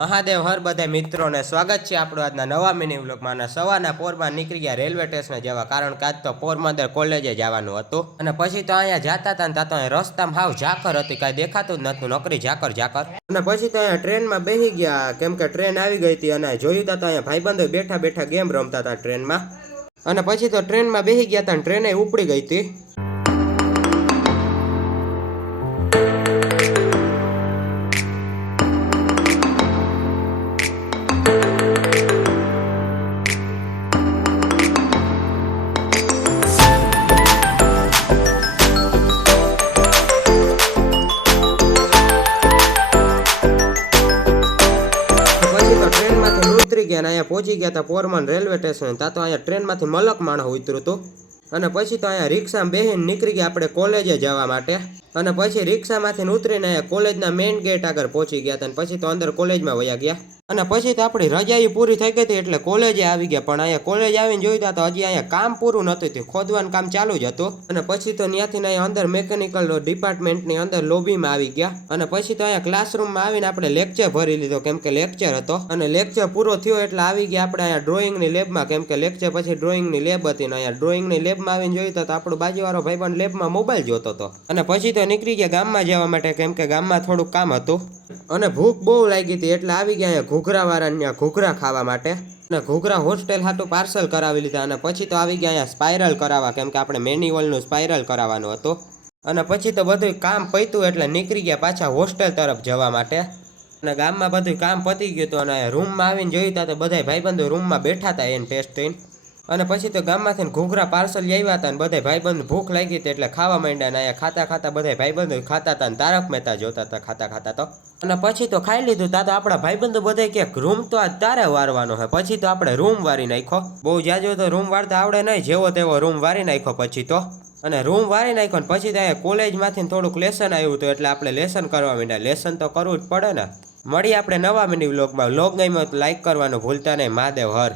મહાદેવ હર બધા મિત્રોને સ્વાગત છે આપણો આજના નવા મિની વ્લોગમાં. સવારના પોરમાં નીકળી ગયા રેલવે સ્ટેશન જવા, કારણ કે આજ તો પોરબંદર કોલેજે જવાનું હતું. અને પછી તો અહીંયા જતા હતા ને ત્યાં તો રસ્તામાં હાવ ઝાકર હતી, કાંઈ દેખાતું જ નતું, નોકરી ઝાકર. અને પછી તો અહીંયા ટ્રેનમાં બેસી ગયા, કેમ કે ટ્રેન આવી ગઈ હતી. અને જોયું તા તો અહીંયા ભાઈબંધો બેઠા બેઠા ગેમ રમતા હતા ટ્રેનમાં. અને પછી તો ટ્રેનમાં બેસી ગયા હતા અને ટ્રેને ઉપડી ગઈ હતી. અહીંયા પહોંચી ગયા હતા પોરબંદર રેલવે સ્ટેશન. ત્યાં તો અહીંયા ટ્રેનમાંથી મલક માણસ ઉતર્યું હતું. અને પછી તો અહીંયા રિક્ષામાં બેસીને નીકળી ગયા આપણે કોલેજે જવા માટે. અને પછી રિક્ષામાંથી ઉતરીને અહીંયા કોલેજના મેઇન ગેટ આગળ પહોંચી ગયા હતા. અને પછી તો અંદર કોલેજમાં વયા ગયા. અને પછી તો આપણી રજાઈ પૂરી થઈ ગઈ હતી એટલે કોલેજે આવી ગયા. પણ અહીંયા કોલેજ આવીને જોયું તો હજી અહીંયા કામ પૂરું નહોતું થયું, ખોદવાનું કામ ચાલુ જ હતું. અને પછી તો ત્યાંથી અહીંયા અંદર મિકેનિકલ ડિપાર્ટમેન્ટની અંદર લોબીમાં આવી ગયા. અને પછી તો અહીંયા ક્લાસરૂમમાં આવીને આપણે લેક્ચર ભરી લીધો, કેમ કે લેક્ચર હતો. અને લેક્ચર પૂરો થયો એટલે આવી ગયા આપણે અહીંયા ડ્રોઈંગની લેબમાં, કેમ કે લેક્ચર પછી ડ્રોઈંગની લેબ હતી. ને અહીંયા ડ્રોઈંગની લેબમાં આવીને જોયું તો આપણો બાજુવાળો ભાઈબંધ લેબમાં મોબાઈલ જોતો હતો. અને પછી તો નીકળી ગયા ગામમાં જવા માટે, કેમ કે ગામમાં થોડુંક કામ હતું. અને ભૂખ બહુ લાગી હતી એટલે આવી ગયા અહીંયા ઘૂઘરાવાળાને ઘૂઘરા ખાવા માટે. અને ઘૂઘરા હોસ્ટેલ હાટું પાર્સલ કરાવી લીધા. અને પછી તો આવી ગયા અહીંયા સ્પાઇરલ કરાવવા, કેમ કે આપણે મેન્યુઅલનું સ્પાઇરલ કરાવવાનું હતું. અને પછી તો બધું કામ પત્યું એટલે નીકળી ગયા પાછા હોસ્ટેલ તરફ જવા માટે. અને ગામમાં બધું કામ પતી ગયું હતું. અને રૂમમાં આવીને જોયું તો બધા ભાઈબંધો રૂમમાં બેઠા હતા એને ટેસ્ટ થઈને. અને પછી તો ગામમાંથી ઘૂઘરા પાર્સલ આવ્યા હતા. અને બધા ભાઈબંધ ભૂખ લાગી હતી એટલે ખાવા માંડ્યા. ને અહીંયા ખાતા ખાતા બધા ભાઈબંધો ખાતા હતા. તારક મહેતા જોતા હતા ખાતા ખાતા તો. અને પછી તો ખાઈ લીધું. તા તો આપણા ભાઈબંધો બધા કે રૂમ તો આજ તારે વારવાનો હોય. પછી તો આપણે રૂમ વારી નાખ્યો. બહુ જાજો તો રૂમ વારતા આવડે નહીં, જેવો તેવો રૂમ વારી નાખ્યો પછી તો. અને રૂમ વારી નાખ્યો. ને પછી તો અહીંયા કોલેજમાંથી થોડુંક લેસન આવ્યું હતું એટલે આપણે લેસન કરવા માંડ્યા. લેસન તો કરવું જ પડે ને. મળીએ આપણે નવા મિની વ્લોગમાં. વ્લોગ ગમ્યો તો લાઈક કરવાનું ભૂલતા નહીં. મહાદેવ હર.